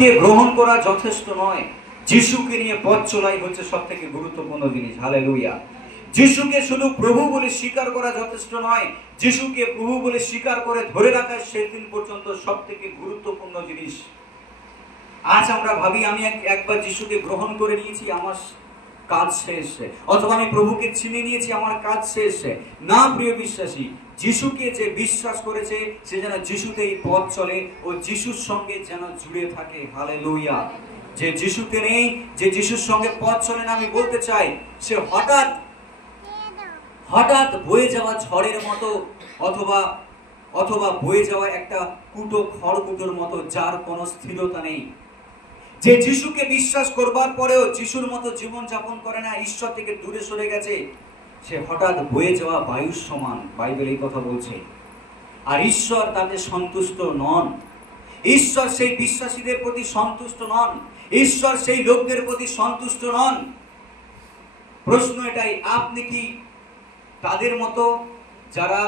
যিশুকে গ্রহণ করা যথেষ্ট নয়, যিশুকে নিয়ে পথ চলাই হচ্ছে সব থেকে গুরুত্বপূর্ণ জিনিস। হালেলুয়া। যিশুকে শুধু প্রভু বলে স্বীকার করা যথেষ্ট নয়, যিশুকে প্রভু বলে স্বীকার করে ধরে রাখা সেদিন পর্যন্ত সব থেকে গুরুত্বপূর্ণ জিনিস। আজ আমরা ভাবি আমি একবার যিশুকে গ্রহণ করে নিয়েছি, আমার কাজ শেষ, অথবা আমি প্রভুকে চিনে নিয়েছি, আমার কাজ শেষ। না প্রিয় বিশ্বাসী, যিশুকে যে বিশ্বাস করেছে সে যেন যিশুতেই পথ চলে ও যিশুর সঙ্গে যেন জুড়ে থাকে। হালেলুয়া। যে যিশুকে নেই, যে যিশুর সঙ্গে পথ চলে না, আমি বলতে চাই সে হঠাৎ বয়ে যাওয়া ঝড়ের মতো, অথবা বয়ে যাওয়া একটা খড়কুটোর মতো, যার কোনো স্থিরতা নেই। যে যিশুকে বিশ্বাস করবার পরেও যিশুর মতো জীবন যাপন করে না, ঈশ্বর থেকে দূরে সরে গেছে, সে হঠাৎ বয়ে যাওয়া বায়ুর সমান, বাইবেল এই কথা বলছে। আর ঈশ্বর তাতে সন্তুষ্ট নন। ঈশ্বর সেই বিশ্বাসীদের প্রতি সন্তুষ্ট নন, ঈশ্বর সেই লোকদের প্রতি সন্তুষ্ট নন। প্রশ্ন এটাই, আপনি কি তাদের মতো যারা